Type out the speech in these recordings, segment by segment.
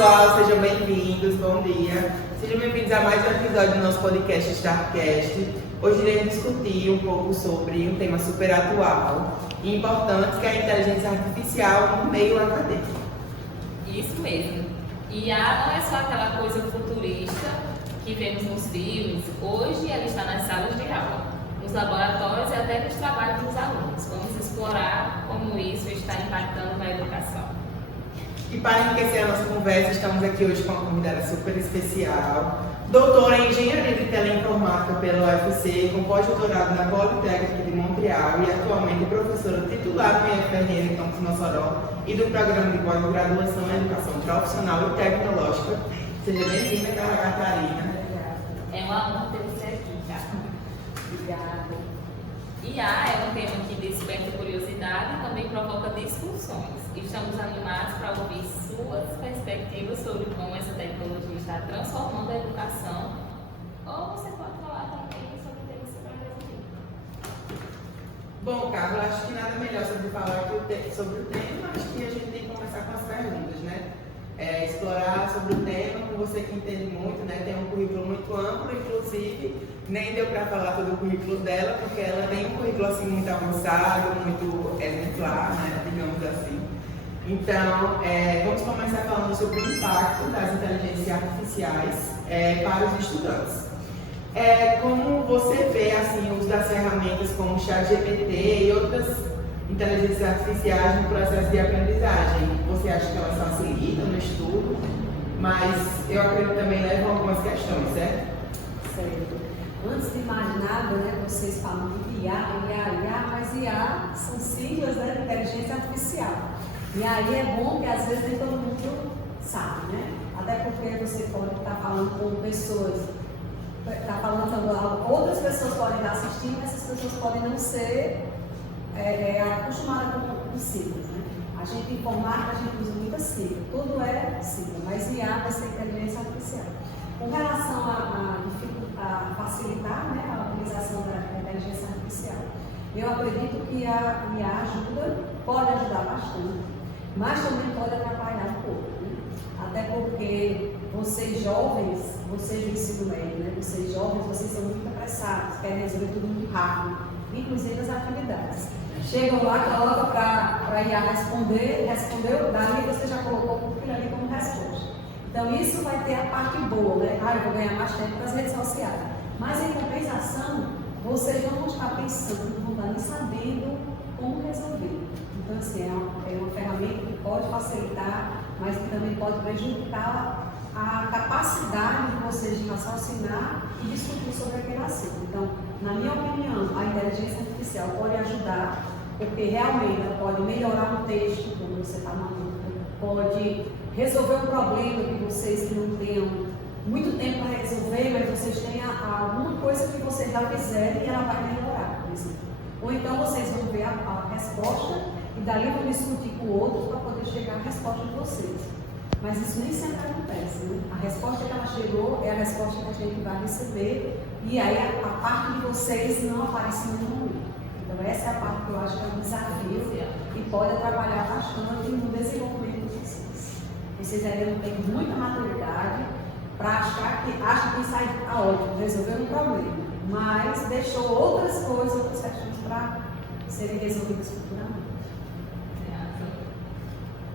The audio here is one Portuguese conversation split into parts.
pessoal, sejam bem-vindos, bom dia. Sejam bem-vindos a mais um episódio do nosso podcast Startcast. Hoje iremos discutir um pouco sobre um tema super atual e importante, que é a inteligência artificial no meio acadêmico. Isso mesmo. IA não é só aquela coisa futurista que vemos nos filmes. Hoje ela está nas salas de aula, nos laboratórios e até nos trabalhos dos alunos. Vamos explorar como isso está impactando na educação. E para enriquecer a nossa conversa, estamos aqui hoje com uma convidada super especial, doutora em Engenharia de Teleinformática pela UFC, com pós-doutorado na Politécnica de Montreal e atualmente professora titular do IFRN em Campus Mossoró e do Programa de Pós-Graduação em Educação Profissional e Tecnológica. Seja bem-vinda, Carla Catarina. É uma honra ter você aqui, Carla. Obrigada. IA é um tema que desperta curiosidade e também provoca discussões. Estamos animados para ouvir suas perspectivas sobre como essa tecnologia está transformando a educação. Ou você pode falar também sobre o tema que você vai resolver. Bom, Carla, acho que nada melhor sobre falar sobre o tema, acho que a gente tem que começar com as perguntas, né? Explorar sobre o tema com você que entende muito, né? Tem um currículo muito amplo, inclusive nem deu para falar todo o currículo dela, porque ela tem um currículo assim muito avançado, muito exemplar, né? Digamos assim. Então, vamos começar falando sobre o impacto das inteligências artificiais para os estudantes. Como você vê assim, o uso das ferramentas como o ChatGPT e outras inteligências artificiais no processo de aprendizagem? Você acha que elas facilitam no estudo, mas eu acredito que também levam algumas questões, certo? Certo. Antes de mais nada, né, vocês falam de IA, mas IA são siglas, né, de inteligência artificial. E aí é bom que às vezes nem todo mundo sabe, né? Até porque você pode estar falando com pessoas, outras pessoas podem estar assistindo, mas essas pessoas podem não ser acostumadas com siglas, né? A gente informática, a gente usa muita sigla, tudo é sigla, mas IA vai ser inteligência artificial. Com relação a facilitar, né, a utilização da inteligência artificial, eu acredito que a IA pode ajudar bastante, mas também pode atrapalhar um pouco, né? Até porque vocês jovens, vocês do ensino médio, né, vocês jovens, vocês são muito apressados, querem resolver tudo muito rápido, inclusive as atividades. Chegam lá, colocam para a IA respondeu, dali você já colocou aquilo ali como resposta. Então isso vai ter a parte boa, né? Eu vou ganhar mais tempo para as redes sociais. Mas em compensação, vocês não vão estar pensando, não vão estar nem sabendo como resolver. Então assim, é uma ferramenta que pode facilitar, mas que também pode prejudicar a capacidade de vocês de raciocinar e discutir sobre aquele assunto. Então, na minha opinião, a inteligência artificial pode ajudar, porque realmente ela pode melhorar o texto quando você está mandando, pode resolver um problema que vocês não tenham muito tempo para resolver, mas vocês têm alguma coisa que vocês já fizeram e ela vai melhorar, por exemplo. Ou então vocês vão ver a resposta e dali vão discutir com o outro para poder chegar à resposta de vocês. Mas isso nem sempre acontece, né? A resposta que ela chegou é a resposta que a gente vai receber e aí a parte de vocês não aparece no momento. Então essa é a parte que eu acho que é um desafio e pode atrapalhar bastante no desenvolvimento de vocês. Vocês ainda não têm muita maturidade para achar que sai ótimo, resolver um problema, mas deixou outras coisas, outras questões para serem resolvidas futuramente.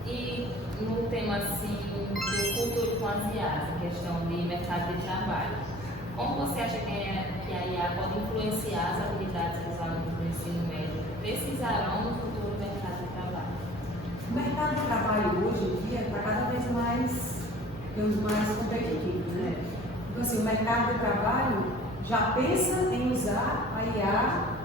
E no tema assim, do futuro com as IAs, a questão de mercado de trabalho, como você acha que a IA pode influenciar as habilidades dos alunos do ensino médio precisarão no futuro do mercado de trabalho? O mercado de trabalho hoje em dia está cada vez mais competitivo, né? Então assim, o mercado de trabalho já pensa em usar a IA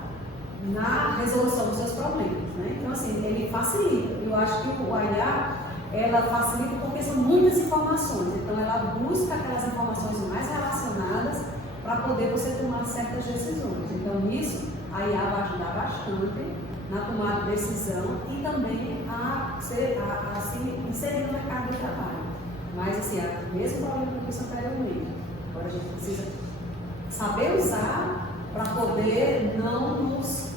na resolução dos seus problemas, né? Então assim, ele facilita. Eu acho que a IA, ela facilita porque são muitas informações, então ela busca aquelas informações mais relacionadas para poder você tomar certas decisões. Então nisso, a IA vai ajudar bastante na tomada de decisão e também a se inserir no mercado de trabalho. Mas assim, mesmo problema que eu disse anteriormente, agora a gente precisa saber usar para poder não nos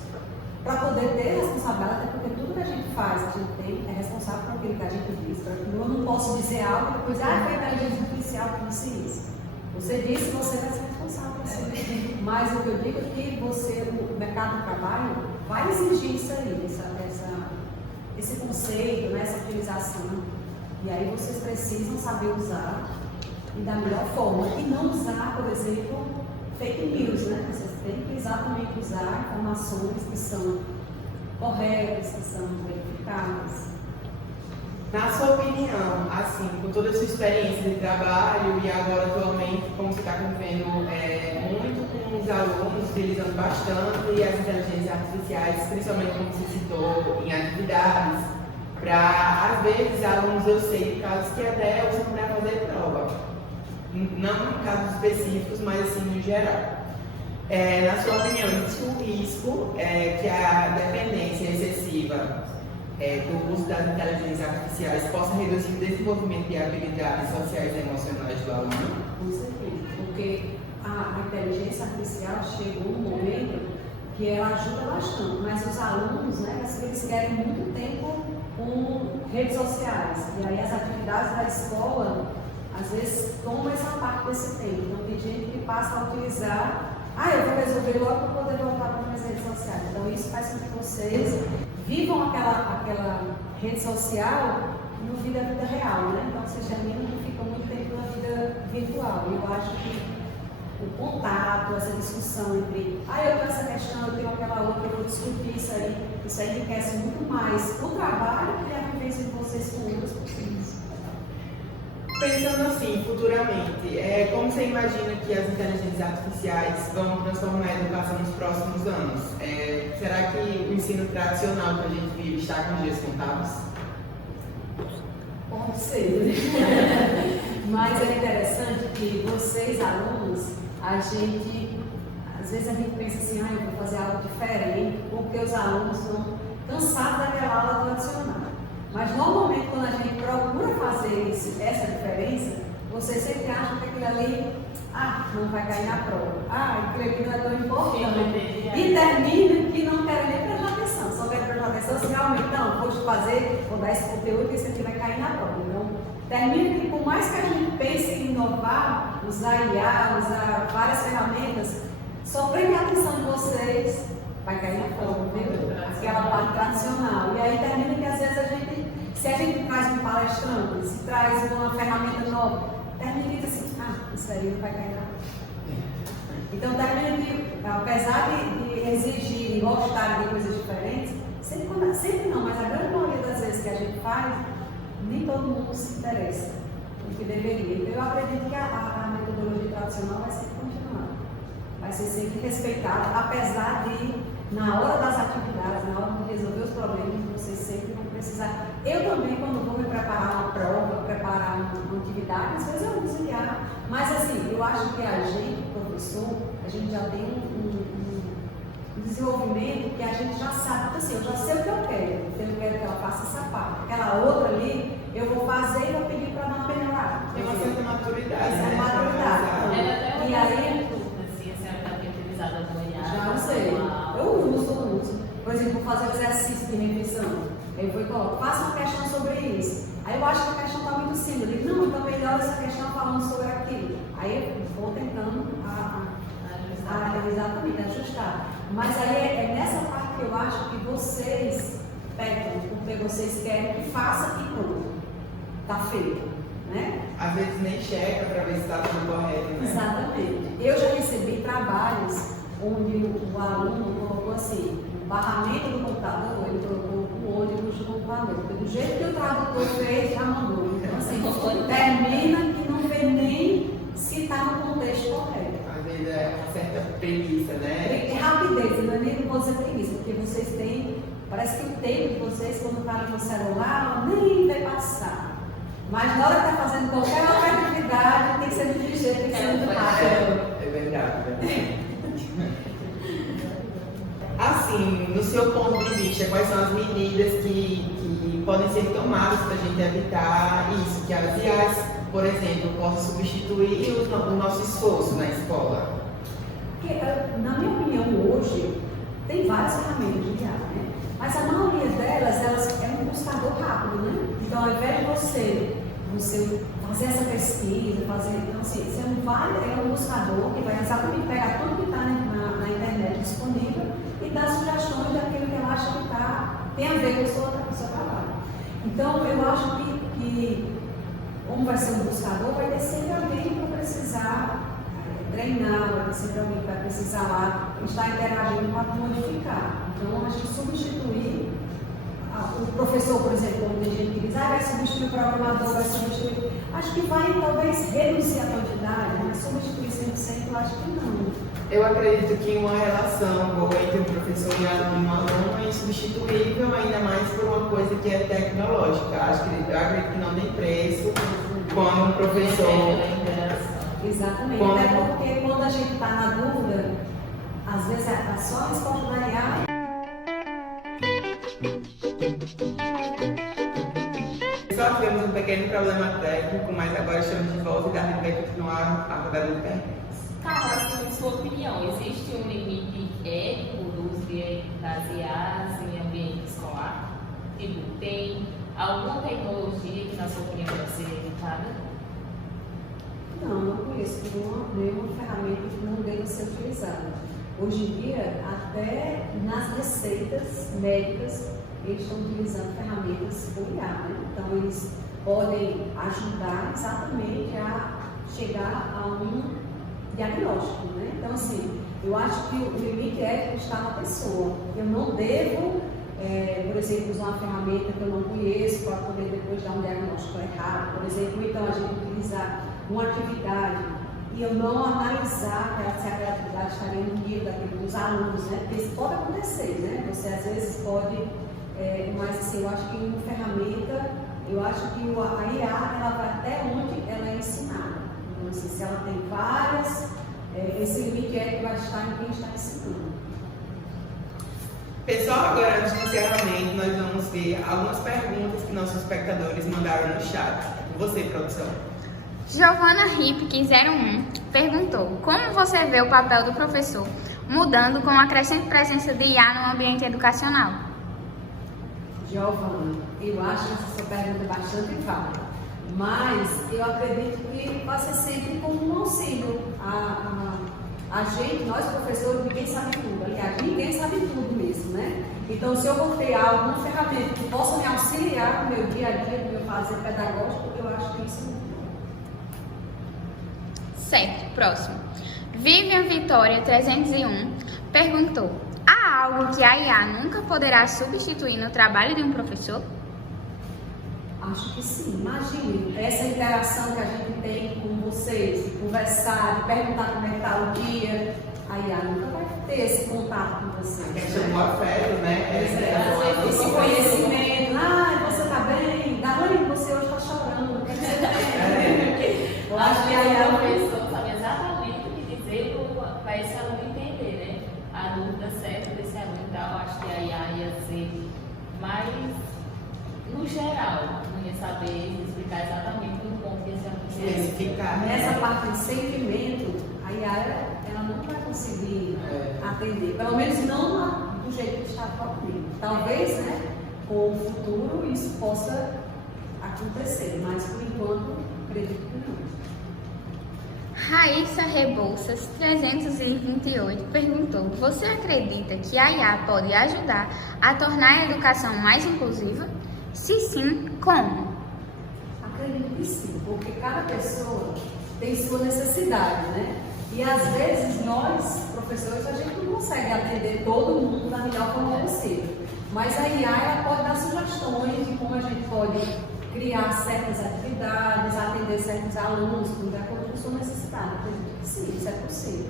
para poder ter responsabilidade, até porque tudo que a gente faz, a gente é responsável por aquilo que a gente diz. Eu não posso dizer algo e depois, foi inteligência artificial que disse isso. Você disse, você vai ser responsável por isso. Mas o que eu digo é que o mercado de trabalho vai exigir isso aí, esse conceito, né, essa utilização. E aí vocês precisam saber usar e da melhor forma. E não usar, por exemplo, fake news, né? Vocês têm que exatamente usar informações que são corretas, que são verificadas. Na sua opinião, assim, com toda a sua experiência de trabalho e agora atualmente, como você está convivendo muito com os alunos, utilizando bastante as inteligências artificiais, principalmente como você citou, em atividades, para, às vezes, alunos, eu sei de casos que até usam para fazer prova. Não em casos específicos, mas assim, no geral. Na sua opinião, existe um risco que a dependência excessiva do uso das inteligências artificiais possa reduzir o desenvolvimento de habilidades sociais e emocionais do aluno? Com certeza, porque a inteligência artificial chegou um momento que ela ajuda bastante, mas os alunos, né, eles querem muito tempo com redes sociais, e aí as atividades da escola, às vezes, tomam essa parte desse tempo. Então, tem gente que passa a utilizar, eu vou resolver logo para poder voltar para as redes sociais. Então, isso faz com que vocês vivam aquela rede social no vida real, né? Então, vocês terminam que ficam muito tempo na vida virtual. E eu acho que o contato, essa discussão entre, eu tenho essa questão, eu tenho aquela outra, eu vou discutir isso aí enriquece muito mais o trabalho e a vivência de vocês com outras pessoas. Pensando assim, futuramente, como você imagina que as inteligências artificiais vão transformar a educação nos próximos anos? Será que o ensino tradicional que a gente vive está com dias contados? Pode ser, né? Mas é interessante que vocês, alunos, às vezes a gente pensa assim, eu vou fazer algo diferente, porque os alunos estão cansados daquela aula tradicional. Mas normalmente quando a gente procura fazer essa diferença, vocês sempre acham que aquilo ali, não vai cair na prova. Aquilo ali não é tão importante. E termina que não querem nem prestar atenção. Só querem prestar atenção se realmente, vou dar esse conteúdo que esse aqui vai cair na prova. Então, termina que por mais que a gente pense em inovar, usar IA, usar várias ferramentas, só prende a atenção de vocês, vai cair na prova, viu? Aquela parte tradicional. E aí termina que às vezes se a gente traz um palestrante, se traz uma ferramenta nova, termina que assim, isso aí não vai cair na prova. Então termina que, apesar de exigir e gostar de coisas diferentes, sempre não, mas a grande maioria das vezes que a gente faz, nem todo mundo se interessa no que deveria. Então eu acredito que a metodologia tradicional vai sempre continuar, vai ser sempre respeitada, apesar de, na hora das atividades, na hora de resolver os problemas, vocês sempre vão precisar. Eu também, quando vou me preparar uma prova, preparar uma atividade, às vezes eu uso IA, mas assim, eu acho que a gente, professor, a gente já tem um desenvolvimento que a gente já sabe, assim, eu já sei o que eu quero, então eu quero que ela faça essa parte. Aquela outra ali, eu vou fazer e vou pedir para dar uma melhorada. Tem uma certa maturidade, né? Maturidade. E aí, se a senhora está utilizada no IA, já sei. Eu uso. Por exemplo, vou fazer um exercício de revisão. Eu vou e coloco, faça uma questão sobre isso. Aí eu acho que a questão está muito simples. Eu digo, não, então melhora essa questão falando sobre aquilo. Aí eu vou tentando exatamente ajustar. Mas aí é nessa parte que eu acho que vocês pegam porque vocês querem que faça e pronto. Está feito. Né? Às vezes nem checa para ver se está tudo correto, né? Exatamente. Eu já recebi trabalhos onde o aluno colocou assim, o barramento do computador, ele colocou o ônibus do computador. Do jeito que o tradutor fez, já mandou. Então assim, termina que não vê nem se está no contexto correto. Às vezes é uma certa preguiça, né? É rapidez, não vou dizer preguiça, porque vocês têm, parece que o tempo de vocês, quando está no celular, nem vai passar. Mas na hora que está fazendo qualquer outra atividade, tem que ser muito ligeiro, tem que ser muito rápido. É verdade. Assim, no seu ponto de vista, quais são as medidas que podem ser tomadas para a gente evitar isso? Que as IAs, por exemplo, possam substituir o nosso esforço na escola? Porque, na minha opinião, hoje, Tem várias ferramentas de IA, né? Mas a maioria delas, elas é um buscador rápido, né? Então, ao invés de você fazer essa pesquisa, então assim, você é um buscador que vai exatamente pegar tudo que está na internet disponível e dar sugestões daquilo que ela acha que tem a ver com o seu trabalho. Então, eu acho que como vai ser um buscador, vai ter sempre alguém que vai precisar treinar, vai ter sempre alguém que vai precisar lá estar interagindo para modificar. Então, a gente substituir o professor, por exemplo, como tem gente que diz, vai substituir o programador, vai substituir. Acho que vai talvez reduzir a quantidade, mas substituir 100%, eu acho que não. Eu acredito que uma relação boa entre um professor e um aluno é insubstituível, ainda mais por uma coisa que é tecnológica. Eu acredito que não tem preço quando um professor... Exatamente, até porque quando a gente está na dúvida, às vezes é só a resposta da IA. Só tivemos um pequeno problema técnico, mas agora estamos de volta e Darlene vai continuar a rodada de perguntas. Carla, em sua opinião, existe um limite ético do uso das IAs em ambiente escolar? Tipo, tem alguma tecnologia que, na sua opinião, deve ser evitada? Não conheço nenhuma ferramenta que não deva ser utilizada. Hoje em dia, até nas receitas médicas, eles estão utilizando ferramentas por IA, né? Então, eles podem ajudar exatamente a chegar a um diagnóstico, né? Então, assim, eu acho que o limite ético está na pessoa. Eu não devo, por exemplo, usar uma ferramenta que eu não conheço para poder depois dar um diagnóstico errado. Por exemplo, então a gente utilizar uma atividade e eu não analisar se aquela atividade estaria no nível dos alunos, né? Porque isso pode acontecer, né? Você às vezes pode, mas assim, eu acho que uma ferramenta, eu acho que a IA, ela vai até onde ela é ensinada. Então, assim, se ela tem várias, esse limite é que vai estar em quem está ensinando. Pessoal, agora antes do encerramento, nós vamos ver algumas perguntas que nossos espectadores mandaram no chat. Você, produção. Giovana Ripke 01 perguntou: como você vê o papel do professor mudando com a crescente presença de IA no ambiente educacional? Giovana, eu acho essa sua pergunta bastante válida, mas eu acredito que passa sempre como um auxílio. A gente, nós professores, ninguém sabe tudo. Aliás, ninguém sabe tudo mesmo, né? Então, se eu vou ter alguma ferramenta que possa me auxiliar no meu dia a dia, no meu fazer pedagógico, eu acho que isso é muito bom. Certo, próximo. Vivian Vitória 301 perguntou: há algo que a IA nunca poderá substituir no trabalho de um professor? Acho que sim. Imagine essa interação que a gente tem com vocês, de conversar, de perguntar como é que está o dia. A IA nunca vai ter esse contato com vocês. É chamou afeto, né? Esse conhecimento. Você está bem? Darlene, você hoje está chorando. O que você tem? Eu acho que a IA o professor sabe exatamente o que dizer para esse aluno entender, né? A dúvida certa desse aluno. Então, eu acho que a IA ia ser mais no geral, não ia saber explicar exatamente no ponto que esse aluno Especificar. Nessa parte de sentimento, a IA ela não vai conseguir atender, pelo menos não do jeito que está atualmente. Talvez, né, com o futuro isso possa acontecer, mas por enquanto acredito que não. Raíssa Rebouças 328 perguntou: você acredita que a IA pode ajudar a tornar a educação mais inclusiva? Se sim, como? Acredito que sim, porque cada pessoa tem sua necessidade, né? E às vezes nós, professores, a gente não consegue atender todo mundo da melhor forma possível. Mas a IA ela pode dar sugestões de como a gente pode criar certas atividades, atender certos alunos, de acordo com sua necessidade. Acredito que sim, isso é possível.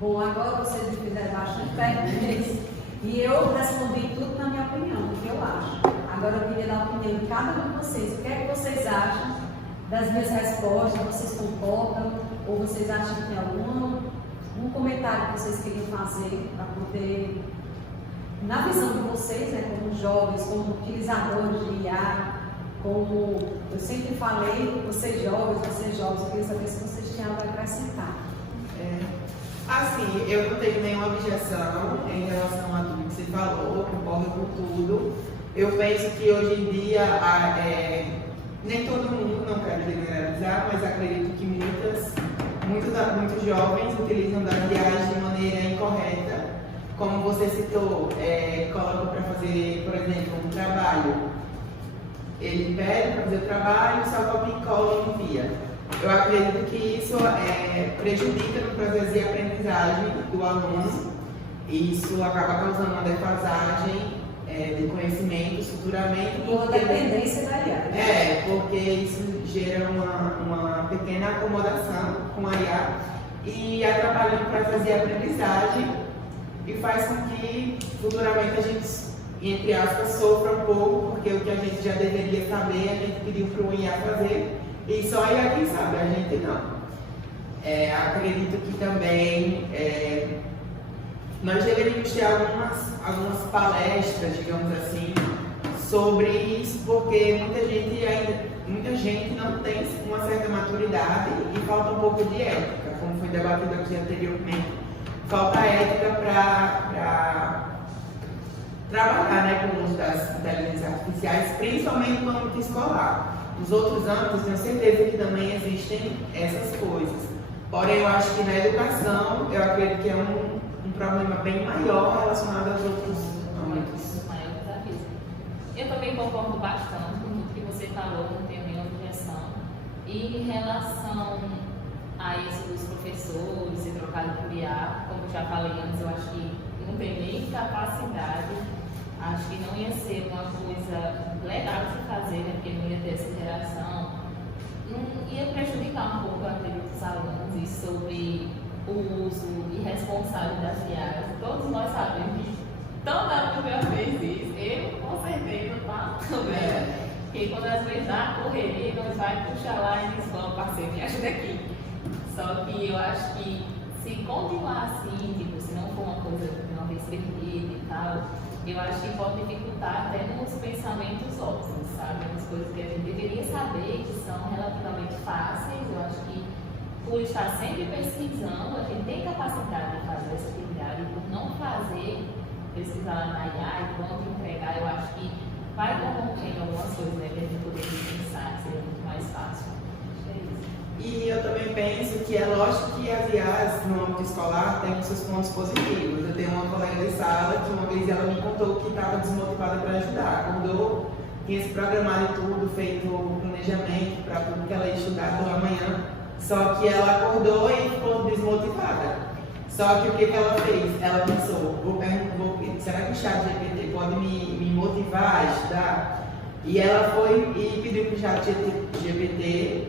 Bom, agora vocês me fizeram bastante perguntas e eu respondi tudo na minha opinião, o que eu acho. Agora eu queria dar a opinião de cada um de vocês. O que é que vocês acham das minhas respostas? Vocês concordam? Ou vocês acham que tem algum comentário que vocês queriam fazer para poder, na visão de vocês, né, como jovens, como utilizadores de IA, como eu sempre falei, vocês jovens, eu queria saber se vocês tinham algo a acrescentar. Assim, eu não tenho nenhuma objeção em relação a tudo que você falou, concordo com tudo. Eu penso que hoje em dia, nem todo mundo, não quero generalizar, mas acredito que muitos jovens utilizam das viagens de maneira incorreta. Como você citou, colocam para fazer, por exemplo, um trabalho. Ele pede para fazer o trabalho, só copia e cola e envia. Eu acredito que isso prejudica no processo de aprendizagem do aluno. Isso acaba causando uma defasagem de conhecimentos futuramente. E uma dependência da IA. Porque isso gera uma pequena acomodação com a IA e atrapalha o processo de aprendizagem e faz com que futuramente a gente, entre aspas, sofra um pouco, porque o que a gente já deveria saber, a gente pediu para o IA fazer, e só a IA quem sabe, a gente não. Acredito que também nós deveríamos ter algumas palestras, digamos assim, sobre isso, porque muita gente não tem uma certa maturidade e falta um pouco de ética, como foi debatido aqui anteriormente. Falta ética para trabalhar com o uso das inteligências artificiais, principalmente no âmbito escolar. Nos outros âmbitos, tenho certeza que também existem essas coisas. Porém, eu acho que na educação, eu acredito que é um problema bem maior relacionado aos outros âmbitos. Eu também concordo bastante com tudo que você falou, não tenho nenhuma objeção. E em relação a isso dos professores e trocado por IA, como já falei antes, eu acho que não tem nem capacidade, acho que não ia ser uma coisa legal de se fazer, né? Porque não ia ter essa interação, não ia prejudicar um pouco, eu acredito, os alunos, e sobre o uso irresponsável das IAs. Todos nós sabemos que todo aluno já fez isso, eu com certeza, tá? Também. Porque quando às vezes dá correria, nós vai puxar lá e diz, vamos, parceiro, me ajuda aqui. Só que eu acho que se continuar assim, tipo, se não for uma coisa de uma vez perdida e tal, eu acho que pode dificultar até nos pensamentos óbvios, sabe? As coisas que a gente deveria saber, que são relativamente fáceis. Eu acho que por estar sempre pesquisando, a gente tem capacidade de fazer essa atividade, e por não fazer, pesquisar lá na IA e pronto, entregar, eu acho que vai corrompendo algumas coisas, né, que a gente poderia pensar, que seria muito mais fácil. E eu também penso que é lógico que as IAs no âmbito escolar têm os seus pontos positivos. Eu tenho uma colega de sala que uma vez ela me contou que estava desmotivada para ajudar. Acordou, tinha se programado e tudo, feito o planejamento para tudo que ela ia estudar pela manhã. Só que ela acordou e ficou desmotivada. Só que o que ela fez? Ela pensou, será que o ChatGPT pode me motivar a estudar? E ela foi e pediu para o ChatGPT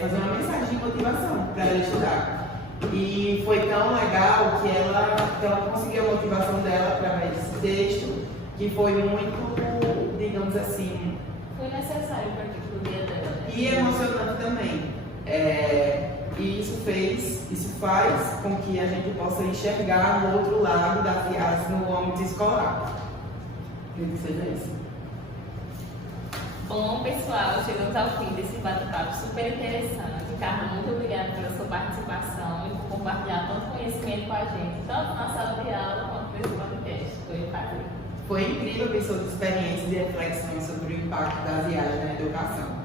fazer uma mensagem de motivação para ela estudar. E foi tão legal que ela conseguiu a motivação dela através desse texto, que foi muito, digamos assim... Foi necessário para o dia dela, né? E emocionante também. E isso faz com que a gente possa enxergar no outro lado das IAs no âmbito escolar. Acredito que seja isso. Bom, pessoal, chegamos ao fim desse bate-papo super interessante. Carla, muito obrigada pela sua participação e por compartilhar tanto conhecimento com a gente, tanto na sala de aula quanto nesse podcast. Foi um prazer. Foi incrível ver suas experiências e reflexões sobre o impacto das IAs na educação.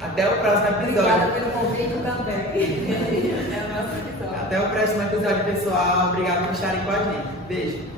Até o próximo episódio. Obrigada pelo convite também. Até o nosso episódio. Até o próximo episódio, pessoal. Obrigado por estarem com a gente. Beijo.